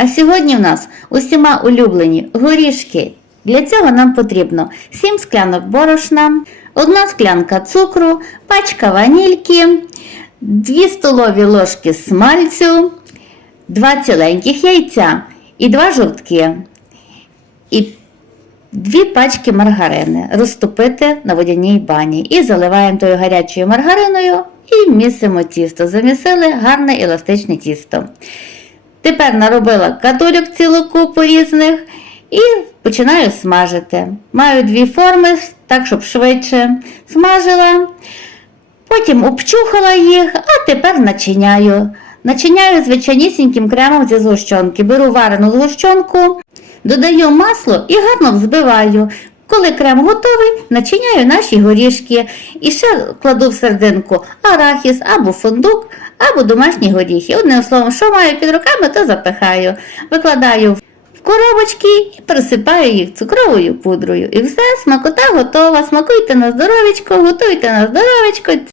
А сьогодні в нас усіма улюблені горішки. Для цього нам потрібно 7 склянок борошна, 1 склянка цукру, пачка ванільки, 2 столові ложки смальцю, 2 ціленьких яйця і 2 жовтки. І Дві пачки маргарини розтопити на водяній бані і заливаємо тою гарячою маргариною і місимо тісто. Замісили гарне еластичне тісто. Тепер наробила католюк цілу купу різних і починаю смажити. Маю дві форми, так щоб швидше смажила. Потім обчухала їх, а тепер начиняю. Начиняю звичайнісіньким кремом зі згущенки. Беру варену згущенку, додаю масло і гарно взбиваю. Коли крем готовий, начиняю наші горішки і ще кладу в серединку арахіс або фундук, або домашні горіхи. Одним словом, що маю під руками, то запихаю. Викладаю в коробочки і присипаю їх цукровою пудрою. І все, смакота готова. Смакуйте на здоровечко, готуйте на здоровечко.